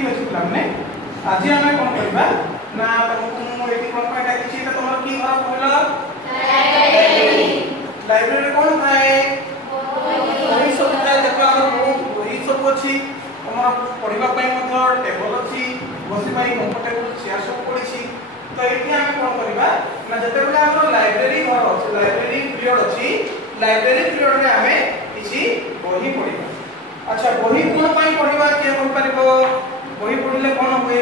ठीक अछि पिलाने आज हमें कोन करबा ना तुमको एटी कोन पाइटा किछि त तमर की घर कहला लाइब्रेरी लाइब्रेरी कोन थाए वही सब थाए देखो हमर वही सब अछि हमर पढिबा पई मथर टेबल अछि बसी पई कंफर्टेबल चेयर सब पड़िछि तो एठी हमें कोन करबा ना जते बेला हमर लाइब्रेरी घर अछि लाइब्रेरी पीरियड अछि लाइब्रेरी पीरियड में हमें किछि बही पढिबा अच्छा बही कोन पई पढिबा के कोन परबो बही पढिले कोन होए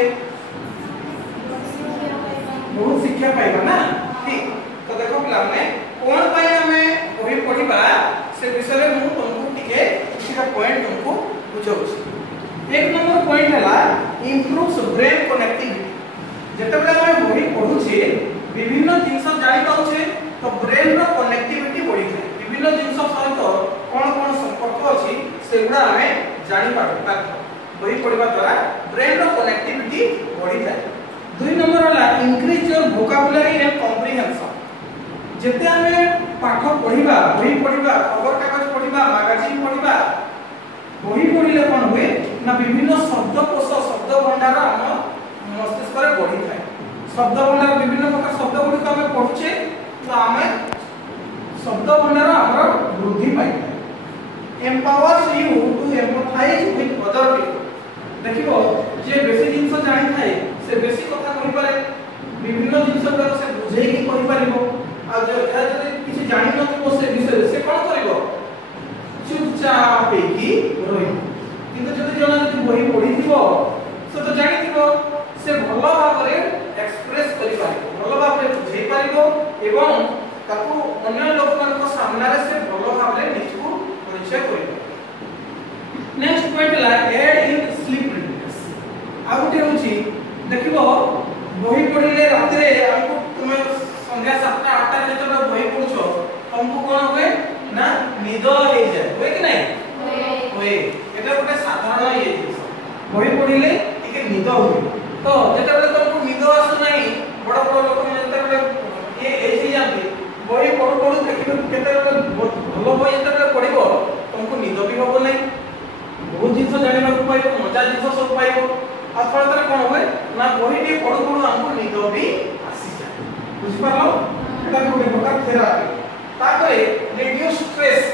बहुत शिक्षा पाइबा ना ठीक तो देखो पिला ने कोन पई हमें बही पढिबा से विषय में मु तुमको टिके किछटा पॉइंट तुमको बुझाउछि एक नंबर पॉइंट हला इंप्रूव्स ब्रेन कनेक्टिविटी जते बेला हम बही पढुछे विभिन्न जिंस जानि पाउछे तो ब्रेन रो कनेक्टिविटी बढ़ी जाय विभिन्न जिंस सहित कोन कोन संपर्क अछि सेगुडा हमें जानि पाबा बही पढिबा द्वारा ब्रेन रो कनेक्टिविटी बढ़ी जाय दुई नंबर हला increase your vocabulary and comprehension जते हमें पाठ पढिबा बही पढिबा खबर कागज पढिबा मैगजीन पढिबा बही पढिले कोन हुए ना विभिन्न शब्दकोश शब्द भंडार हम मस्तिष्क रे बढ़ी जाय शब्द भंडार विभिन्न प्रकार शब्द गुडी को हमें पढुचे तो हमें शब्द भंडार हमर वृद्धि पाई empowers you to empathize with other people देखिबो जे बेसी जिंस जानि थाए से बेसी कथा कहि पारे विभिन्न जिंस गुडा से बुझेई कि कहि पारिबो आ जे किछि जानि नथिबो से विषय से कोन करिवो चुपचाप की रहिबो किंतु जदि जना जदि बही पढी थिबो से तो जानि थिबो से भलो भाबरे एक्सप्रेस करि पारिबो भलो भाबरे बुझेई पारिबो एवं ताकू अन्य लोक मानक सामना रे से भलो भाबरे निचु परिचय करिबो नेक्स्ट पॉइंट ला एड इन स्लीप रिडनेस आउटे होची देखिबो बही पढिले रात रे हमको तुमे संध्या 7टा 8टा रे जब बही पढुछो हमको कोन होय ना निद हे जाय होय कि नहीं होय एटा गोटे साधारण ये बही पढिले टिके निद होय तो जेटा बेले तुमको निद आसु नहीं बड़ बड़ लोक मन जेटा बेले ये एसी जानते बही पढु पढु देखिबो केते बेले भलो बही जेटा बेले पढिबो तुमको निद भी होबो नहीं बहुत जिंस जानिबा को पाइबो मजा जिंस सब पाइबो आ फलतरे कोन होय ना बही भी पढु पढु हमको निद भी आसी जाय बुझि पारलो एटा को एक प्रकार थेरापी ताकरे रिड्यूस स्ट्रेस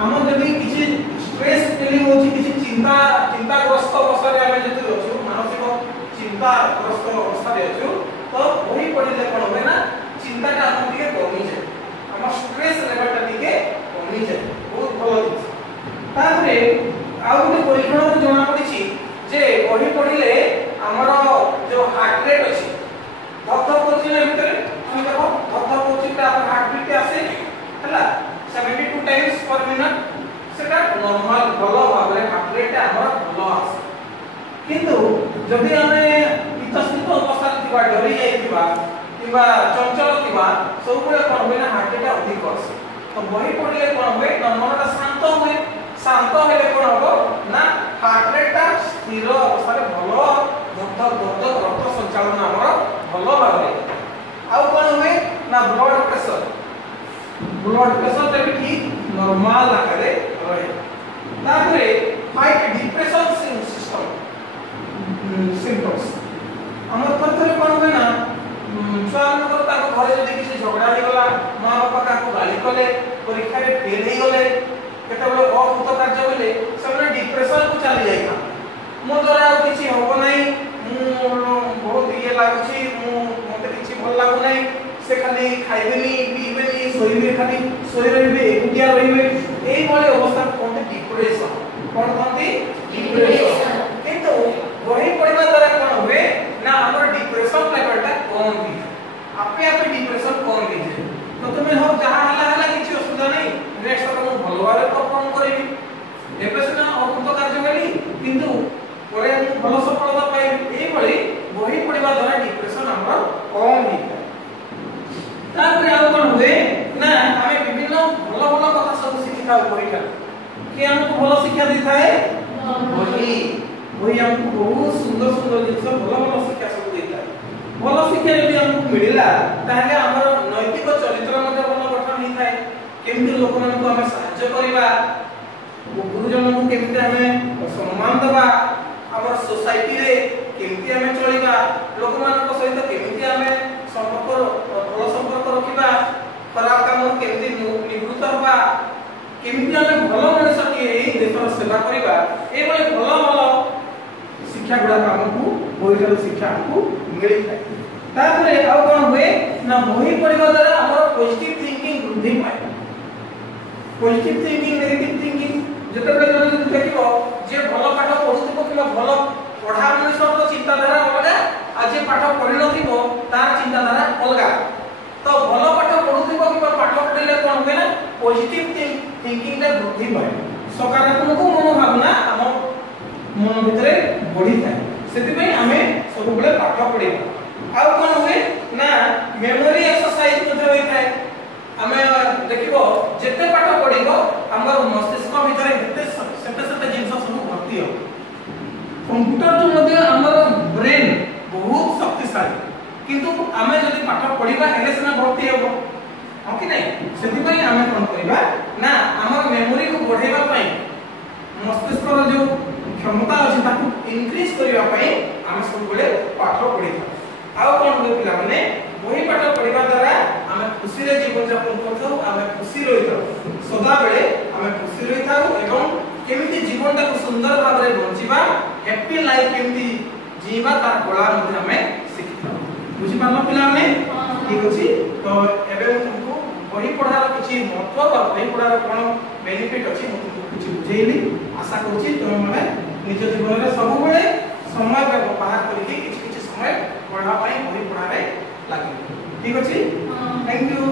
हम जदि किछि स्ट्रेस फीलिंग होछि किछि चिंताग्रस्त अवस्था रे हम जति रहछु मानसिक चिंताग्रस्त अवस्था रे रहछु तो बही पढिले कोन होय ना चिंताटा हम टिके कमी जाय हम स्ट्रेस लेवलटा टिके कमी जाय बहुत भलो जिंस ताकरे आ गोटे परीक्षण रे जणा पडिछि जे बही पढिले हमर जो हार्ट रेट अछि धक धक होछि ना भितर हम देखो धक धक होछि त हमर हार्ट बीट आसे हला 72 टाइम्स पर मिनट सेटा नॉर्मल भलो भाबरे हार्ट रेट हमर भलो आसे किंतु जदि हमें इतस्थित अवस्था थिबा डरी जाइथिबा किबा चंचल थिबा सब बेले कोन होय ना हार्ट रेट अधिक आसे तो बही पढिले कोन होय नॉर्मलटा शांत हेले कोन हो ना हार्ट रेटटा स्थिर अवस्था रे भलो धक धक रक्त संचालन हमर भलो भाबरे आ कोन होय ना ब्लड प्रेशर ता भी ठीक नॉर्मल आकारे रहे Thackeray fight depression system symptoms हमर पथरे कोन होय ना स्वान को ताको घरे जदि किछि झगड़ा हे गला मां बापा काको गाली कले परीक्षा रे फेल हे गले केते बले अकृत कार्य होले सबने डिप्रेशन को चली जाय का मो द्वारा किछि होबो नै बहुत ये लागुछि मते किछि भल लागु नै से खाली खाइबेनी पीबेनी सोइबे खाली सोइ रहिबे एकुटिया रहिबे एई भले अवस्था कोनते डिप्रेशन कोन कोनते डिप्रेशन किंतु बही पढिबा द्वारा कोन होबे ना हमर डिप्रेशन लेवलटा कम होई आपे आपे डिप्रेशन कम होई जाय तो तुमे हो जहां हला किछि असुविधा नै नेक्स्ट तो हम भलो भाबे परफॉर्म करिबी एबे से ना अकृत कार्य करी किंतु परे भलो सफलता पाई एई भली बही पढिबा द्वारा डिप्रेशन हमर कम होई तापर आ कोन हुए ना हमें विभिन्न भलो भलो कथा सब शिक्षा परीक्षा के हमको भलो शिक्षा देथाए बही हमको बहुत सुंदर सुंदर जिंस भलो भलो शिक्षा सब देथाए भलो शिक्षा यदि हमको मिलिला ताहे हमर नैतिक चरित्र मध्ये भलो गठन ही थाए केमति लोक मन को हमें सहायता करिबा गुरुजन को केमति हमें सम्मान देबा हमर सोसाइटी केमिति आमे चलिबा लोक मानक सहित केमिति आमे भल संपर्क रखिबा खराब काम केमिति निवृत्त होबा केमिति आमे भल मनुष्य के देशर सेवा करिबा ए भले भल भल शिक्षा गुडा हमकु बहिर शिक्षा हमकु मिली थाए तापरे आउ कोन हुए ना बही पढ़िबा द्वारा हमर पॉजिटिव थिंकिंग वृद्धि पाए पॉजिटिव थिंकिंग नेगेटिव थिंकिंग जेतबे जने देखिबो जे भल पाठ पढुथिबो किबा भल पढ़ा मनुष्य चिंताधारा अलगा आज पाठ पढ़ी नथिबो तार चिंताधारा अलगा तो भल पाठ पढुथिबो किबा पाठ पढिले कोन होय ना पॉजिटिव थिंकिंग रे वृद्धि पाए सकारात्मक मनोभावना हम मन भितरे बढ़ी थाए सेति पई हमें सब बेले पाठ पढिबा आउ कोन होय ना मेमोरी एक्सरसाइज मध्ये होई थाए हमें देखिबो जेते पाठ पढिबो हमर मस्तिष्क भितरे सेते जिंस सब भर्ती हो कंप्यूटर तो मध्ये हमर ब्रेन बहुत शक्तिशाली किंतु आमे जदी पाठ पढिबा हेले सिना भर्ती हेबो हो कि नै सेति पई आमे कोन करिबा ना हमर मेमोरी को बढ़ेबा पई मस्तिष्क रो जो क्षमता अछि ताकू इंक्रीज करिबा पई आमे सब बेले पाठ पढिबा आउ कोन होय पिला माने वही पाठ पढिबा द्वारा आमे खुशी रे जीवन यापन करथौ आमे खुशी रहिथौ सदा बेले आमे खुशी रहिथौ एवं केमिति जीवन को सुंदर भाव रे बंचिबा हैप्पी लाइफ केमिति जीवा तार कला मध्ये हमें शिखिथौ बुझि पारलो पिला माने ठीक अछि तो एबे हम तुमको बही पढ़ार किछि महत्व और बही पढ़ार कोन बेनिफिट अछि हम तुमको किछि बुझेइली आशा करछि तुम माने निज जीवन रे सब बेले समय व्यवहार करिके किछि किछि समय पढ़ा पई बही पढ़ारे लागि ठीक अछि थैंक यू।